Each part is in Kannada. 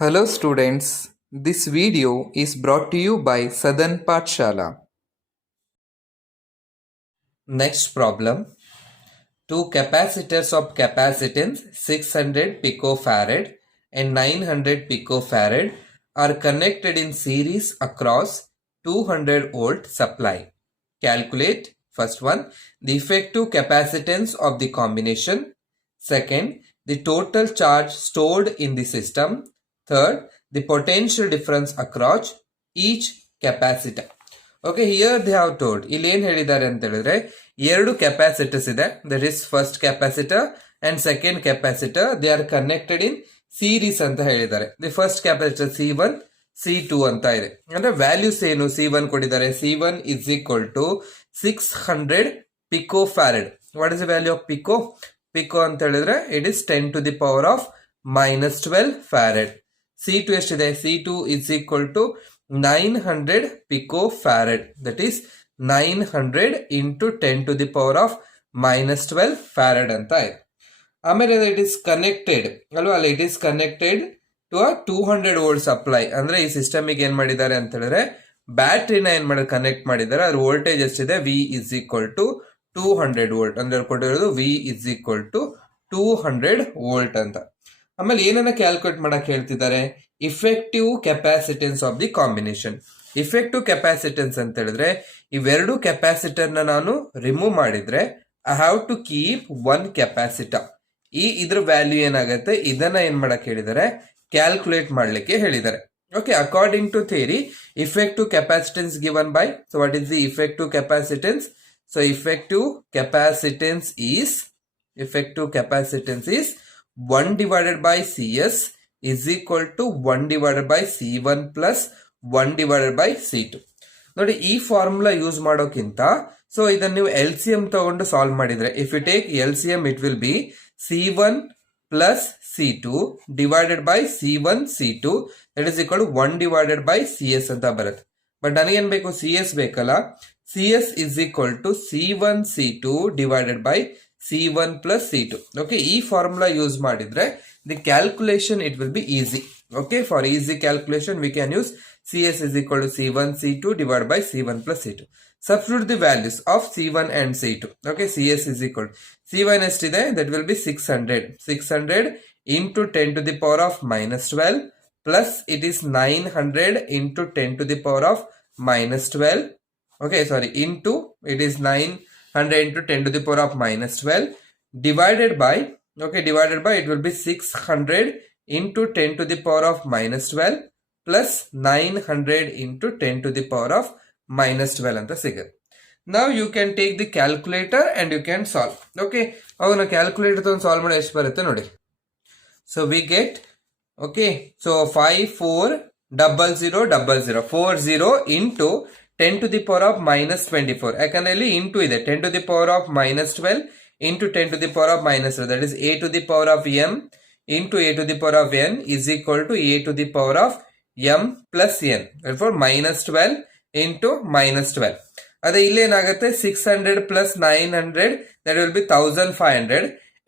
Hello students, this video is brought to you by Southern Pathshala. Next problem. Two capacitors of capacitance 600 picofarad and 900 picofarad are connected in series across 200 volt supply. Calculate first one the effective capacitance of the combination. Second, the total charge stored in the system. Third, the potential difference across each capacitor. Okay, here they have told ಇಲ್ಲಿ ಏನ್ ಹೇಳಿದ್ದಾರೆ ಅಂತ ಹೇಳಿದ್ರೆ ಎರಡು ಕೆಪಾಸಿಟರ್ಸ್ ಇದೆ, that is first capacitor and second capacitor, they are connected in series ಅಂತ ಹೇಳಿದ್ದಾರೆ. The first capacitor C1 C2 ಅಂತ ಇದೆ. ಅಂದ್ರೆ ವ್ಯಾಲ್ಯೂಸ್ ಏನು C1 ಕೊಟ್ಟಿದ್ದಾರೆ. C1 is equal to 600 picofarad. What is the value of pico ಅಂತ ಹೇಳಿದ್ರೆ it is 10 to the power of minus 12 farad. C2 ಎಷ್ಟಿದೆ. C2 is equal to 900 picofarad, that is 900 into 10 to the power of minus 12 farad ಅಂತ ಇದೆ. ಆಮೇಲೆ ಇಟ್ ಇಸ್ ಕನೆಕ್ಟೆಡ್ ಅಲ್ವಾ, ಅಲ್ಲ it is connected to a 200 volt supply. ಅಂದ್ರೆ ಈ ಸಿಸ್ಟಮಿಗೆ ಏನ್ ಮಾಡಿದ್ದಾರೆ ಅಂತ ಹೇಳಿದ್ರೆ ಬ್ಯಾಟ್ರಿನ ಏನ್ ಮಾಡಿ ಕನೆಕ್ಟ್ ಮಾಡಿದ್ದಾರೆ. ಅದ್ರ ವೋಲ್ಟೇಜ್ ಎಷ್ಟಿದೆ. V is equal to 200 volt ಅಂದ್ರೆ ಕೊಟ್ಟಿರೋದು V is equal to 200 volt ಅಂತ. ಆಮೇಲೆ ಏನನ್ನ ಕ್ಯಾಲ್ಕುಲೇಟ್ ಮಾಡಕ್ ಹೇಳ್ತಿದ್ದಾರೆ. Effective capacitance of the combination. Effective capacitance ಅಂತ ಹೇಳಿದ್ರೆ ಇವೆರಡು ಕೆಪಾಸಿಟರ್ ನಾನು ರಿಮೂವ್ ಮಾಡಿದ್ರೆ I have to keep one capacitor. ಇದ್ರ ವ್ಯಾಲ್ಯೂ ಏನಾಗುತ್ತೆ, ಇದನ್ನ ಏನ್ ಮಾಡಕ್ ಹೇಳಿದ್ದಾರೆ, ಕ್ಯಾಲ್ಕುಲೇಟ್ ಮಾಡ್ಲಿಕ್ಕೆ ಹೇಳಿದ್ದಾರೆ. Okay, according to theory effective capacitance given by, so what is the effective capacitance? So effective capacitance is 1 divided by CS is equal to 1 divided by C1 plus 1 divided by C2. ನೋಡಿ ಈ ಫಾರ್ಮುಲಾ ಯೂಸ್ ಮಾಡೋಕ್ಕಿಂತ ಸೊ ಇದನ್ನ ನೀವು LCM ತಗೊಂಡು ಸಾಲ್ವ್ ಮಾಡಿದ್ರೆ, if you take LCM it will be C1 plus C2 divided by C1 C2 that is equal to 1 divided by CS ಅಂತ ಬರುತ್ತೆ. ಬಟ್ ನನಗೇನ್ ಬೇಕು, CS ಬೇಕಲ್ಲ. CS is equal to C1 C2 divided by C1 plus C2. Okay, ಈ ಫಾರ್ಮುಲಾ ಯೂಸ್ ಮಾಡಿದ್ರೆ the calculation it will be easy. Okay, for easy calculation we can use CS is equal to C1 C2 divided by C1 plus C2. Substitute the values of C1 and C2. Okay, CS is equal to C1 ಎಷ್ಟಿದೆ, that will be 600 into 10 to the power of minus 12 plus it is 900 into 10 to the power of minus 12. Okay, sorry, into it is 900 into 10 to the power of minus 12 divided by it will be 600 into 10 to the power of minus 12 plus 900 into 10 to the power of minus 12 ಅಂತ ಸಿಗುತ್ತೆ. Now you can take the calculator and you can solve. Okay, ಅವನ ಕ್ಯಾಲ್ಕುಲೇಟರ್ ತಗೊಂಡು ಸಾಲ್ವ್ ಮಾಡಿ ಎಷ್ಟು ಬರುತ್ತೆ ನೋಡಿ. So we get, okay, so 540000 40 into 10 to the power of minus 24. ಯಾಕಂದ್ರೆ ಇಲ್ಲಿ ಇಂಟು ಇದೆ. 10 to the power of minus 12 into 10 to the power of minus 12, that is a to the power of m into a to the power of n is equal to a to the power of m plus n. Therefore minus 12 into minus 12. ಅದೇ ಇಲ್ಲೇನಾಗುತ್ತೆ 600 plus 900 that will be 1500.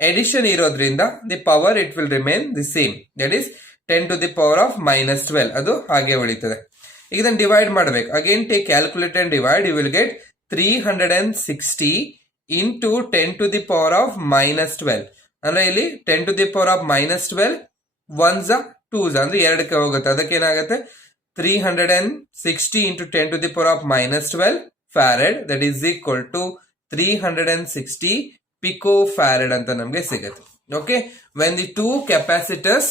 Addition ಇರೋದ್ರಿಂದ the power it will remain the same, that is 10 to the power of minus 12 ಅದು ಹಾಗೆ ಉಳಿತದೆ. ಈಗ ಇದನ್ನು ಡಿವೈಡ್ ಮಾಡಬೇಕು. Again take calculator and divide. You will get 360 into 10 to the power of minus 12. ಅಂದ್ರೆ ಇಲ್ಲಿ 10 to the power of minus 12 1s 2s ಅಂದ್ರೆ ಎರಡಕ್ಕೆ ಹೋಗುತ್ತೆ. ಅದಕ್ಕೆ ಏನಾಗುತ್ತೆ 360 into 10 to the power of minus 12 farad, that is equal to 360 picofarad ಅಂತ ನಮಗೆ ಸಿಗುತ್ತೆ. Okay, when the two capacitors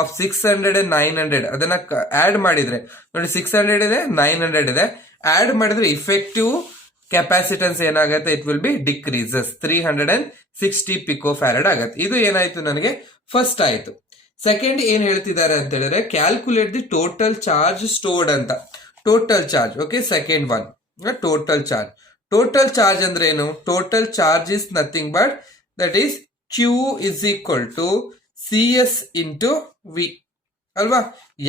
of 600 and 900 ಅದನ್ನ ಆಡ್ ಮಾಡಿದ್ರೆ ನೋಡಿ 600 ಇದೆ 900 ಇದೆ, ಆಡ್ ಮಾಡಿದ್ರೆ ಇಫೆಕ್ಟಿವ್ ಕೆಪಾಸಿಟನ್ಸ್ ಏನಾಗುತ್ತೆ, it will B decreases 360 picofarad ಆಗುತ್ತೆ. ಇದು ಏನಾಯ್ತು ನನಗೆ ಫಸ್ಟ್ ಆಯ್ತು. ಸೆಕೆಂಡ್ ಏನ್ ಹೇಳ್ತಿದ್ದಾರೆ ಅಂತ ಹೇಳಿದ್ರೆ calculate the total charge stored ಅಂತ. Total charge. Okay, second one total charge. Total charge ಅಂದ್ರೆ ಏನು, total charge is nothing but that is Q is equal to CS into V ಅಲ್ವಾ.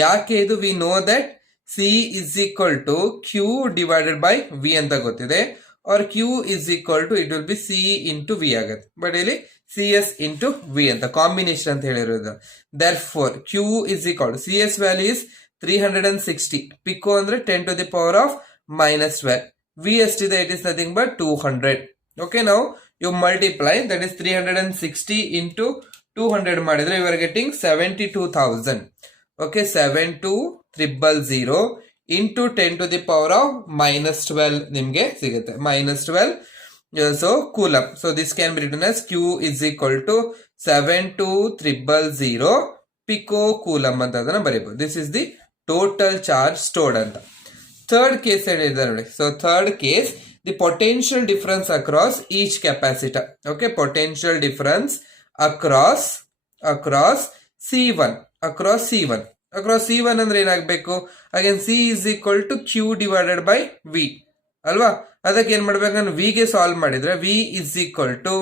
ಯಾಕೆ ಇದು, we know that C is equal to Q divided by V ಅಂತ ಗೊತ್ತಿದೆ, or Q is equal to it will be C into V ಆಗುತ್ತೆ. ಬಟ್ ಇಲ್ಲಿ CS into V ಅಂತ ಕಾಂಬಿನೇಷನ್ ಅಂತ ಹೇಳಿರೋದು. Therefore Q is equal to CS value is 360. Pico ಅಂದ್ರೆ 10 to the power of minus 12. V ಎಷ್ಟಿದೆ? It is nothing but 200. Okay, now you multiply, that is 360 into 200 ಮಾಡಿದ್ರೆ you are getting 72,000. Okay, 72,000 into 10 to the power of minus 12 ನಿಮ್ಗೆ ಸಿಗುತ್ತೆ. minus 12. So coulomb. So this can be written as Q is equal to 72,000 pico coulomb ಅಂತ ಅದನ್ನ ಬರೀಬಹುದು. This is the total charge stored ಅಂತ. Third case ಹೇಳಿದ್ದಾರೆ ನೋಡಿ. So third case, the potential difference across each capacitor. Okay, potential difference across C1 across C1 ಅಂದ್ರೆ ಏನಾಗಬೇಕು? Again C is equal to Q divided by V ಅಲ್ವಾ? ಅದಕ್ಕೆ ಏನ್ ಮಾಡ್ಬೇಕು? ನಾನು V ಗೆ ಸಾಲ್ವ್ ಮಾಡಿದ್ರೆ V is equal to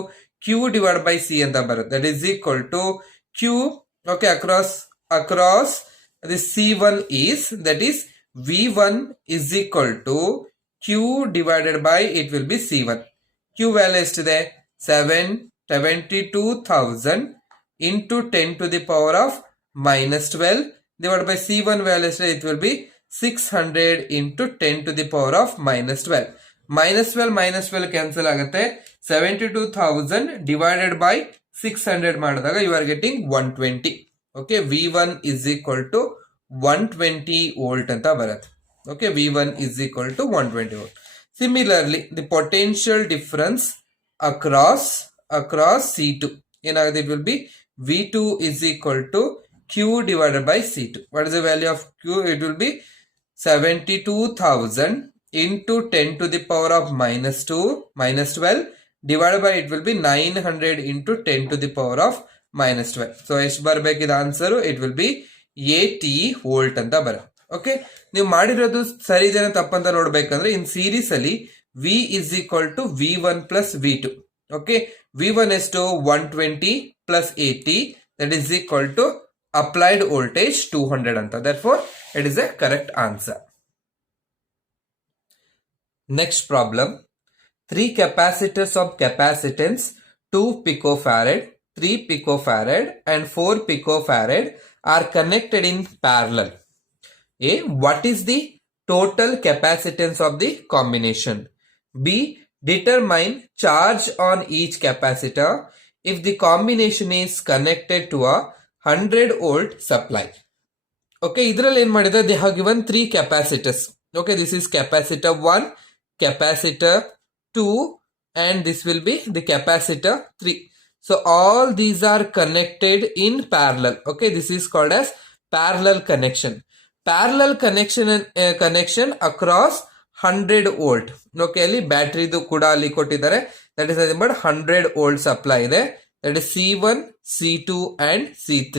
Q divided by C ಅಂತ ಬರುತ್ತೆ. That is equal to Q. Okay, across this C1 is, that is V1 is equal to Q divided by, it will be C1. Q value ಎಷ್ಟಿದೆ? 72,000 into 10 to the power of minus 12 divided by C1 value ಎಷ್ಟಿದೆ? It will be 600 into 10 to the power of minus 12. minus 12 cancel ಆಗುತ್ತೆ. 72,000 divided by 600 ಮಾಡಿದಾಗ you are getting 120. Okay, V1 is equal to 120 volt ಅಂತ ಬರುತ್ತೆ. Okay, V1 is equal to 120 volt. Similarly, the potential difference across C2 ಏನಾಗುತ್ತೆ? It will be V2 is equal to Q divided by C2. What is the value of Q? It will be 72,000 into 10 to the power of minus 12 divided by, it will be 900 into 10 to the power of minus 12. So ಎಷ್ಟು ಬರಬೇಕಿದೆ answer? It will be 80 volt ಅಂತ ಬರುತ್ತೆ. ಓಕೆ, ನೀವು ಮಾಡಿರೋದು ಸರಿ ಇದೆನಾ ತಪ್ಪಂತ ನೋಡ್ಬೇಕಂದ್ರೆ ಇನ್ ಸೀರೀಸ್ ಅಲ್ಲಿ V is equal to V1 plus V2. Okay, V1 ಎಷ್ಟು? 120 plus 80, that is equal to applied voltage 200 ಅಂತ. Therefore it is a correct answer. Next problem. 3 capacitors of capacitance 2 picofarad, 3 picofarad and 4 picofarad are connected in parallel. A. What is the total capacitance of the combination? B. Determine charge on each capacitor if the combination is connected to a 100 volt supply. Okay, idರಲ್ಲಿ ಏನು ಮಾಡಿದ್ರೆ they have given 3 capacitors. Okay, this is capacitor 1, capacitor 2 and this will be the capacitor 3. So all these are connected in parallel. Okay, this is called as parallel connection. Parallel connection across 100 volt. Okay, ಅಲ್ಲಿ ಬ್ಯಾಟರಿದು ಕೂಡ ಅಲ್ಲಿ ಕೊಟ್ಟಿದ್ದಾರೆ. That is nothing but 100 volt supply ಇದೆ. That is C1, C2 and C3.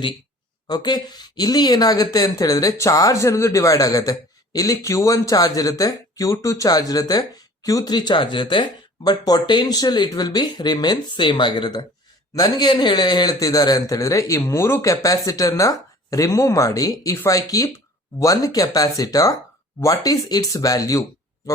Okay, ಇಲ್ಲಿ ಏನಾಗುತ್ತೆ ಅಂತ ಹೇಳಿದ್ರೆ ಚಾರ್ಜ್ ಅನ್ನೋದು ಡಿವೈಡ್ ಆಗುತ್ತೆ. ಇಲ್ಲಿ Q1 ಚಾರ್ಜ್ ಇರುತ್ತೆ, Q2 ಚಾರ್ಜ್ ಇರುತ್ತೆ, Q3 ಚಾರ್ಜ್ ಇರುತ್ತೆ, but potential it will B remain same ಆಗಿರುತ್ತೆ. ನನಗೆ ಏನ್ ಹೇಳ್ತಿದ್ದಾರೆ ಅಂತ ಹೇಳಿದ್ರೆ ಈ 3 ಕೆಪಾಸಿಟರ್ ನ ರಿಮೂವ್ ಮಾಡಿ if I keep 1 capacitor, what is its value?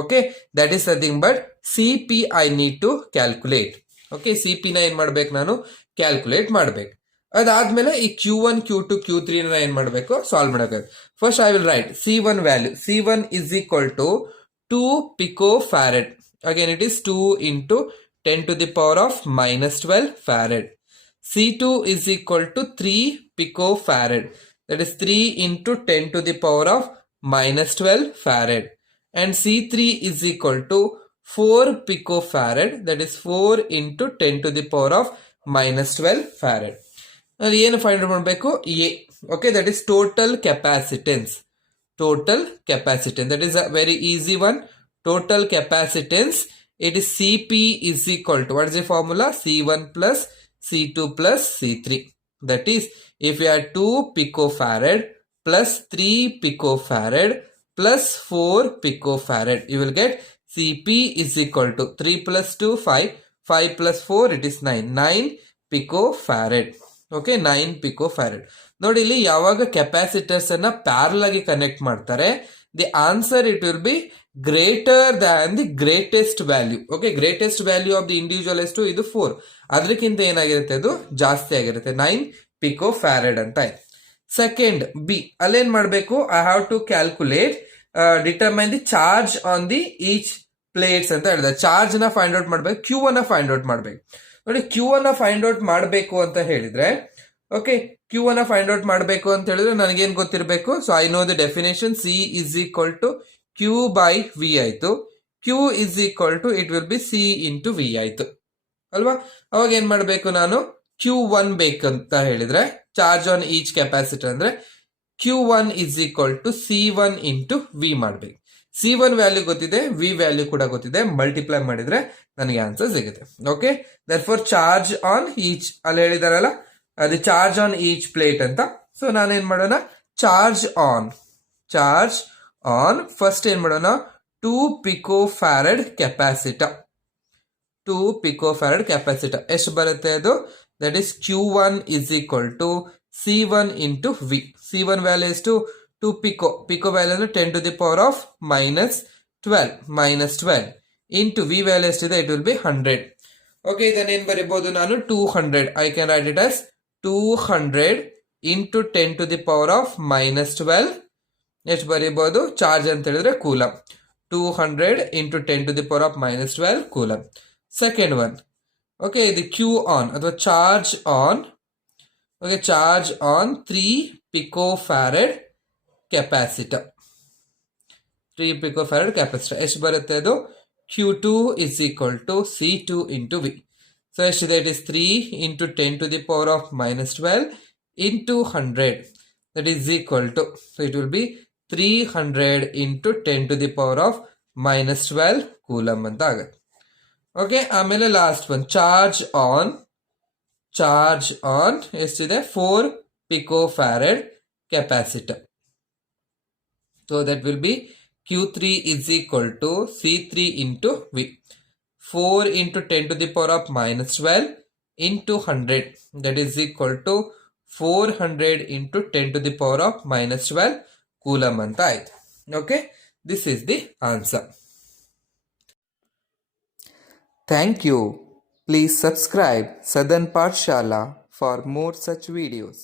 Okay, that is nothing but CP I need to calculate. Okay, CP ನ ಏನ್ ಮಾಡ್ಬೇಕು? ನಾನು ಕ್ಯಾಲ್ಕುಲೇಟ್ ಮಾಡ್ಬೇಕು. ಅದಾದ್ಮೇಲೆ ಈ Q1, Q2, Q3 ನ ಏನ್ ಮಾಡ್ಬೇಕು? ಸಾಲ್ವ್ ಮಾಡಬೇಕು. First I will write C1 value. C1 is equal to 2 picofarad. Again it is 2 into 10 to the power of minus 12 farad. C2 is equal to 3 picofarad. That is 3 into 10 to the power of minus 12 farad. And C3 is equal to 4 picofarad. That is 4 into 10 to the power of minus 12 farad. ಅಲ್ಲಿ ಏನು ಫೈಂಡ್ ಮಾಡಬೇಕು? A. Okay, that is total capacitance. Total capacitance. That is a very easy one. Total capacitance. It is CP is equal to, what is the formula? C1 plus C2 plus C3. That is, if you add 2 picofarad plus 3 picofarad plus 4 picofarad, you will get CP is equal to 3 plus 2, 5. 5 plus 4, it is 9. 9 picofarad. Okay, 9 picofarad. ನೋಡಿ, ಇಲ್ಲಿ ಯಾವಾಗ ಕೆಪಾಸಿಟರ್ಸ್ ಅನ್ನ ಪ್ಯಾರಲ್ ಆಗಿ ಕನೆಕ್ಟ್ ಮಾಡ್ತಾರೆ, the answer it will be greater than the greatest value. Okay, greatest value of the individual ಎಷ್ಟು ಇದು 4, ಅದಕ್ಕಿಂತ ಏನಾಗಿರುತ್ತೆ ಅದು ಜಾಸ್ತಿ ಆಗಿರುತ್ತೆ, 9 ಪಿಕೋ ಫ್ಯಾರಡ್ ಅಂತ ಆಯ್ತು. ಸೆಕೆಂಡ್ ಬಿ, ಅಲ್ಲೇನ್ ಮಾಡಬೇಕು, I have to calculate determine the charge on the each plates ಅಂತ ಹೇಳಿದೆ. ಚಾರ್ಜ್ ನ ಫೈಂಡ್ ಔಟ್ ಮಾಡ್ಬೇಕು, ಕ್ಯೂ ಅನ್ನ ಫೈಂಡ್ ಔಟ್ ಮಾಡ್ಬೇಕು. ನೋಡಿ, ಕ್ಯೂ ಅನ್ನ ಫೈಂಡ್ ಔಟ್ ಮಾಡಬೇಕು ಅಂತ ಹೇಳಿದ್ರೆ, ಓಕೆ, ಕ್ಯೂ ಅನ್ನ ಫೈಂಡ್ ಔಟ್ ಮಾಡಬೇಕು ಅಂತ ಹೇಳಿದ್ರೆ ನನಗೇನ್ ಗೊತ್ತಿರಬೇಕು, so I know the definition, C is equal to Q by V ಆಯ್ತು. Q is equal to it will be C into V ಆಯ್ತು ಅಲ್ವಾ. ಅವಾಗ ಏನ್ ಮಾಡಬೇಕು, ನಾನು ಕ್ಯೂ ಒನ್ ಬೇಕಂತ ಹೇಳಿದ್ರೆ ಚಾರ್ಜ್ ಆನ್ ಈಚ್ ಕೆಪಾಸಿಟರ್ ಅಂದ್ರೆ Q one is equal to C one into V ಮಾಡ್ಬೇಕು. ಸಿ ಒನ್ ವ್ಯಾಲ್ಯೂ ಗೊತ್ತಿದೆ, ವಿ ವ್ಯಾಲ್ಯೂ ಕೂಡ ಗೊತ್ತಿದೆ, ಮಲ್ಟಿಪ್ಲೈ ಮಾಡಿದ್ರೆ ನನಗೆ ಆನ್ಸರ್ ಸಿಗುತ್ತೆ. Okay, therefore charge on each ಅಲ್ಲಿ ಹೇಳಿದಾರಲ್ಲ, ಅದು ಚಾರ್ಜ್ ಆನ್ ಈಚ್ ಪ್ಲೇಟ್ ಅಂತ. ಸೊ ನಾನೇನ್ ಮಾಡೋಣ, ಚಾರ್ಜ್ ಆನ್ ಫಸ್ಟ್ ಏನ್ ಮಾಡೋಣ, 2 picofarad capacitor. 2 picofarad capacitor ಎಷ್ಟು ಬರುತ್ತೆ ಅದು, that is Q1 is equal to C1 into V. C1 value ಎಷ್ಟು, 2 ಪಿಕೋ ವ್ಯಾಲ್ಯೂ ಅಂದ್ರೆ 10 to the power of -12 into V value ಎಷ್ಟಿದೆ, ಇಟ್ ವಿಲ್ ಬಿ 100. ಓಕೆ, ಇದನ್ನ ಏನ್ ಬರೀಬಹುದು ನಾನು, 200. I can write it as 200 into 10 to the power of -12. ಎಷ್ಟು ಬರೀಬಹುದು, ಚಾರ್ಜ್ ಅಂತ ಹೇಳಿದ್ರೆ coulomb. 200 into 10 to the power of -12 coulomb. Second one, okay, ಇದು ಕ್ಯೂ ಆನ್ ಅಥವಾ charge on. Okay, charge on 3 picofarad capacitor. 3 picofarad capacitor ಎಷ್ಟು ಬರುತ್ತೆ ಅದು, Q2 is equal to C2 into V. So ಎಷ್ಟಿದೆ, it is 3 into 10 to the power of -12 into 100. That is equal to, so it will be 300 into 10 to the power of -12 coulomb ಅಂತ ಆಗುತ್ತೆ. ಓಕೆ, ಆಮೇಲೆ ಲಾಸ್ಟ್ ಒನ್, ಚಾರ್ಜ್ ಆನ್ ಎಷ್ಟಿದೆ, 4 picofarad capacitor. So that will be Q3 is equal to C3 into V. 4 into 10 to the power of -12 into 100. That is equal to 400 into 10 to the power of -12 coulomb ಅಂತ ಆಯ್ತು. Okay, this is the answer. Thank you. Please subscribe Southern Pathshala for more such videos.